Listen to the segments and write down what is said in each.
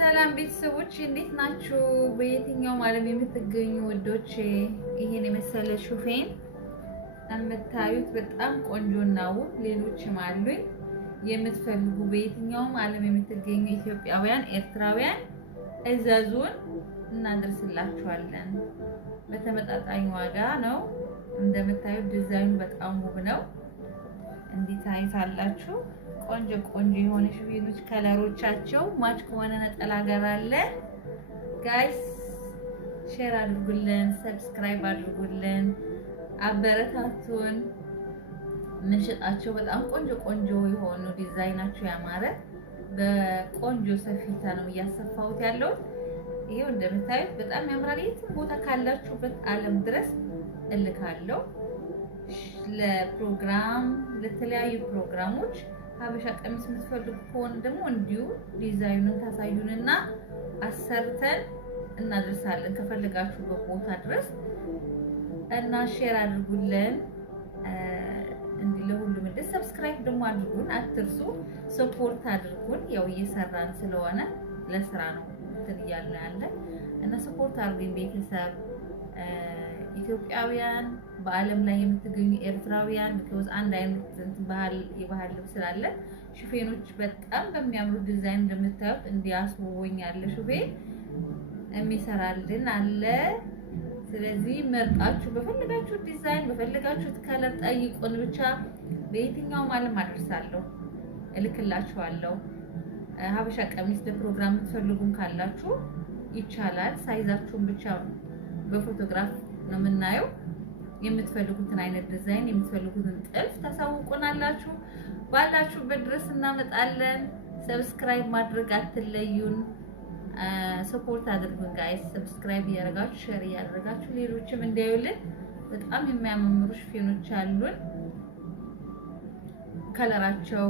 ሰላም ቤተሰቦች እንዴት ናችሁ? በየትኛውም ዓለም የምትገኙ ወዶቼ ይሄን የመሰለ ሹፌን የምታዩት በጣም ቆንጆ ነው። ሌሎችም አሉኝ። የምትፈልጉ በየትኛውም ዓለም የምትገኙ ኢትዮጵያውያን፣ ኤርትራውያን እዘዙን፣ እናደርስላችኋለን። በተመጣጣኝ ዋጋ ነው። እንደምታዩት ዲዛይኑ በጣም ውብ ነው። እንዴት አይታላችሁ? ቆንጆ ቆንጆ የሆነ ሹፌኖች ከለሮቻቸው ማች ከሆነ ነጠላ ጋር አለ። ጋይስ ሼር አድርጉልን፣ ሰብስክራይብ አድርጉልን፣ አበረታቱን። ምንሸጣቸው በጣም ቆንጆ ቆንጆ የሆኑ ዲዛይናቸው ያማረ በቆንጆ ሰፊታ ነው እያሰፋሁት ያለው። ይሄው እንደምታዩት በጣም ያምራል። የትም ቦታ ካላችሁበት ዓለም ድረስ እልካለሁ። ለፕሮግራም ለተለያዩ ፕሮግራሞች ሀበሻ ቀሚስ የምትፈልጉ ከሆነ ደግሞ እንዲሁ ዲዛይኑን ታሳዩንና አሰርተን እናደርሳለን ከፈለጋችሁበት ቦታ ድረስ እና ሼር አድርጉልን። እንዲህ ለሁሉም እንደ ሰብስክራይብ ደግሞ አድርጉን፣ አትርሱ። ሰፖርት አድርጉን። ያው እየሰራን ስለሆነ ለስራ ነው እንትን እያልን ያለ እና ሰፖርት አድርጉን ቤተሰብ ኢትዮጵያውያን በዓለም ላይ የምትገኙ ኤርትራውያን because አንድ አይነት የባህል ልብስ ስላለ ሹፌኖች በጣም በሚያምሩ ዲዛይን እንደምታዩት እንዲያስውቡኝ ያለ ሹፌን የሚሰራልን አለ። ስለዚህ መርጣችሁ በፈለጋችሁ ዲዛይን በፈለጋችሁት ከለር ጠይቁን። ብቻ በየትኛውም ዓለም አደርሳለሁ፣ እልክላችኋለሁ። ሀበሻ ቀሚስ ለፕሮግራም የምትፈልጉም ካላችሁ ይቻላል። ሳይዛችሁን ብቻ በፎቶግራፍ ነው የምናየው። የምትፈልጉትን አይነት ዲዛይን የምትፈልጉትን ጥልፍ ታሳውቁናላችሁ። ባላችሁበት ድረስ እናመጣለን። ሰብስክራይብ ማድረግ አትለዩን። ሰፖርት አድርጉን ጋይስ። ሰብስክራይብ እያደረጋችሁ ሼር እያደረጋችሁ ሌሎችም እንዲያዩልን። በጣም የሚያማምሩ ሹፌኖች አሉን። ከለራቸው፣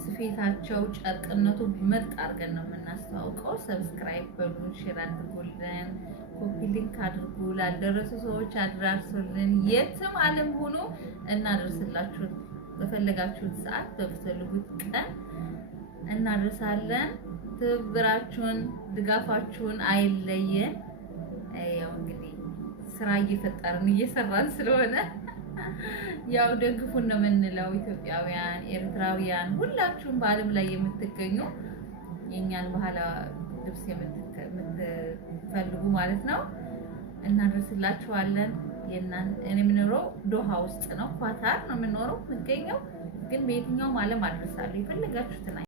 ስፌታቸው፣ ጨርቅነቱ ምርጥ አድርገን ነው የምናስተዋውቀው። ሰብስክራይብ በሉን፣ ሼር አድርጉልን፣ ኮፒ ሊንክ አድርጉ። ላልደረሱ ሰዎች አድራሱልን። የትም ዓለም ሆኖ እናደርስላችሁ። በፈለጋችሁት ሰዓት በፈለጉት ቀን እናደርሳለን። ትብብራችሁን ድጋፋችሁን አይለየን። ያው እንግዲህ ስራ እየሰራን ስለሆነ ያው ደግፉን ነው የምንለው። ኢትዮጵያውያን፣ ኤርትራውያን ሁላችሁም በዓለም ላይ የምትገኙ የኛን ባህላዊ ልብስ የምትፈልጉ ማለት ነው እናደርስላችኋለን። እኔ የምኖረው ዶሃ ውስጥ ነው፣ ኳታር ነው የምኖረው የምገኘው። ግን በየትኛውም ዓለም አድርሳለሁ። የፈለጋችሁትን